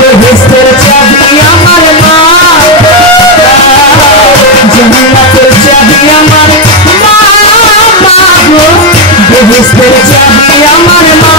বেহেশতের চাবি আমার মা জান্নাতের চাবি আমার মা গো বেহেশতের চাবি আমার মা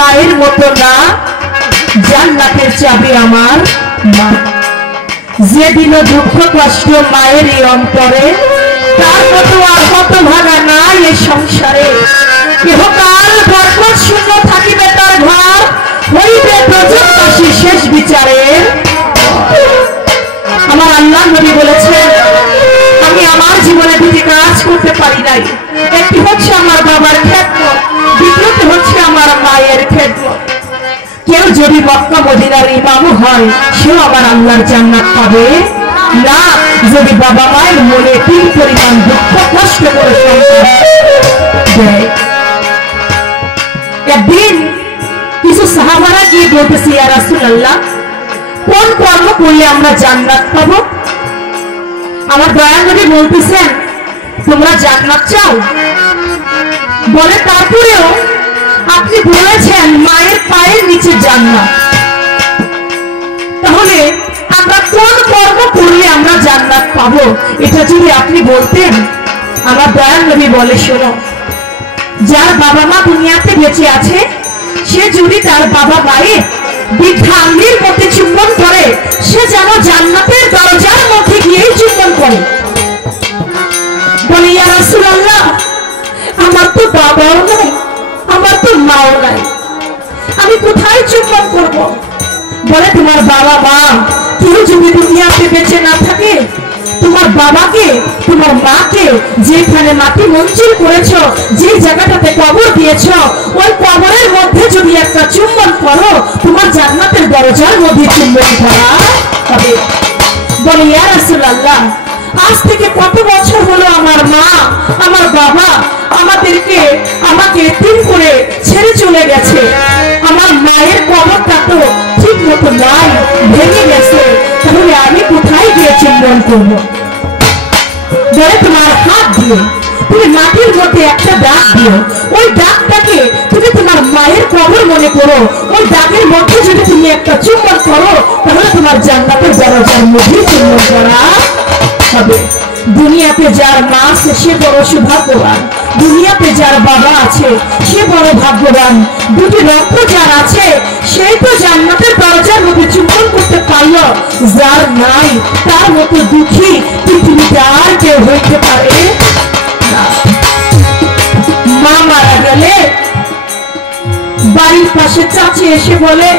মায়ের মতো না জান্নাতের চাবি আমার মা যে দিল দুঃখ কষ্ট মায়ের এই অন্তরে তার মতো আর কত ভাগা নাই এই সংসারে ইহকাল বরকত শূন্য থাকিবে তার ঘর হইবে প্রজন্মাসী শেষ বিচারে আমার আল্লাহ নবী বলেছেন আমি আমার জীবনে দুটি কাজ করতে পারি নাই একটি হচ্ছে আমার বাবার খেদমত দ্বিতীয়টি হচ্ছে আমার মায়ের খেদমত কেউ যদি মক্কা মদিনার ইমাম হয় সেও আমার আল্লাহর জান্নাত পাবে না যদি বাবা মায়ের মনে তিল পরিমাণ দুঃখ কষ্ট করে দেয় একদিন কিছু সাহাবারা গিয়ে বলতেছে ইয়া রাসূলুল্লাহ কোন কর্ম করলে আমরা জান্নাত পাবো আমার দয়া নবী বলতেছেন তোমরা জান্নাত চাও বলে তারপরেও আপনি বলেছেন মায়ের পায়ের নিচে জান্নাত, তাহলে আমরা কোন কর্ম করলে আমরা জান্নাত পাবো এটা যদি আপনি বলতেন। আমার দয়াল নবী বলে, শোনো, যার বাবা মা দুনিয়াতে বেঁচে আছে সে যদি তার বাবা মায়ের বৃদ্ধা আঙ্গুলের মধ্যে চুম্বন করে সে যেন জান্নাতের দরজার মধ্যে গিয়েই চুম্বন করে। বলে, ইয়া রাসূলুল্লাহ, আমার তো বাবাও নাই, আমার তো মাও নাই, আমি কোথায় চুম্বন করব? বলে, তোমার বাবা মা কেউ যদি দুনিয়াতে বেঁচে না থাকে, তোমার বাবাকে তোমার মাকে যেখানে মাটি মঞ্জুর করেছ, যে জায়গাটাতে কবর দিয়েছ, ওই কবরের মধ্যে যদি একটা চুম্বন করো তোমার জান্নাতের দরজার মধ্যে চুম্বন করা হবে। বলে, ইয়া রাসূলুল্লাহ, আজ থেকে কত বছর হলো আমার মা আমার বাবা আমাকে তিন করে ছেড়ে চলে গেছে, আমার মায়ের কবরটা তো ঠিক মতো নাই, ভেঙে গেছে, তাহলে আমি কোথায় গিয়ে চুম্বন করবো? বলে, তোমার হাত দিয়ে তুমি মাটির মধ্যে একটা দাগ দিও, ওই দাগটাকে তুমি তোমার মায়ের কবর মনে করো, ওই দাগের মধ্যে যদি তুমি একটা চুম্বন করো তাহলে তোমার জান্নাতের দরজার মধ্যে চুম্বন করা হবে। দুনিয়াতে যার মা আছে সে বড় সৌভাগ্যবান, দুনিয়াতে যার বাবা আছে সে বড় ভাগ্যবান, দুটি রক্ত যার আছে সেই তো জান্নাতের দরজার মধ্যে চুম্বন করতে পারল, যার নাই তার মতো দুঃখী পৃথিবীতে আর কেউ হইতে পারে না। মা মারা গেলে বাড়ির পাশে চাচি এসে বলে,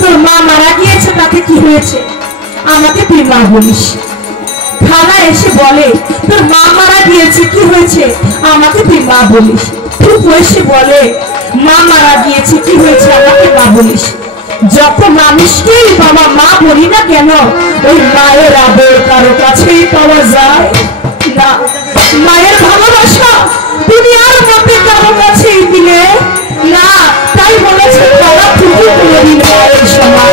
তোর মা মারা গিয়েছে, তাকে কি হয়েছে? আমাকে তুই মা বলিস। খালা এসে বলে, তোর মা মারা গিয়েছে, কি হয়েছে? আমাকে তুই মা বলিস। ফুপু এসে বলে, মা মারা গিয়েছে, কি হয়েছে? আমাকে মা বলিস। যত মানুষকেই বাবা মা বলি না কেন, ওই মায়ের আদর কারো কাছেই পাওয়া যায় না। মায়ের ভালোবাসা দুনিয়ার মধ্যে কারো কাছেই দিলে না, তাই বলেছে তারা ফুপু কোনদিন মায়ের সমান।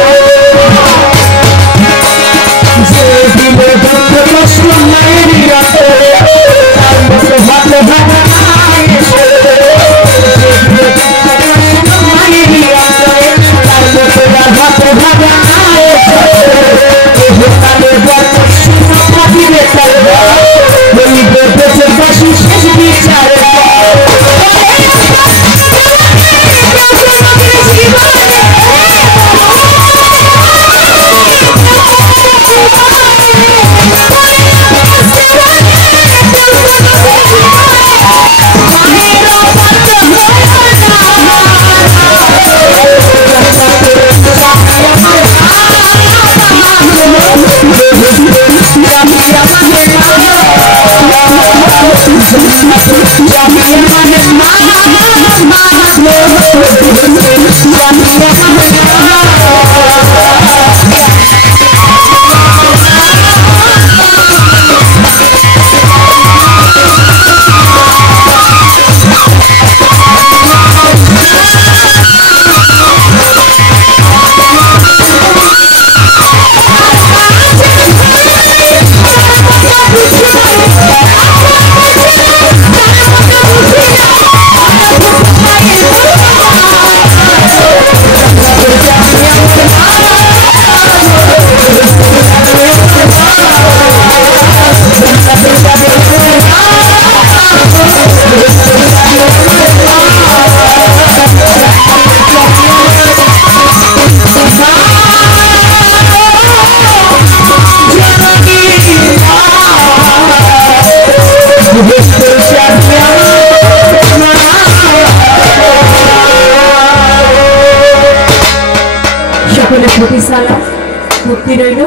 ভক্তি রইল।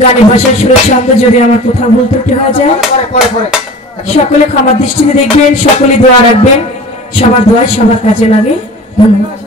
গানে ভাষার সুরের শব্দ যদি আমার কোথাও ভুল ত্রুটি হয়ে যায় সকলে ক্ষমার দৃষ্টিতে দেখবেন, সকলে দোয়া রাখবেন, সবার দোয়া সবার কাজে লাগে। ধন্যবাদ।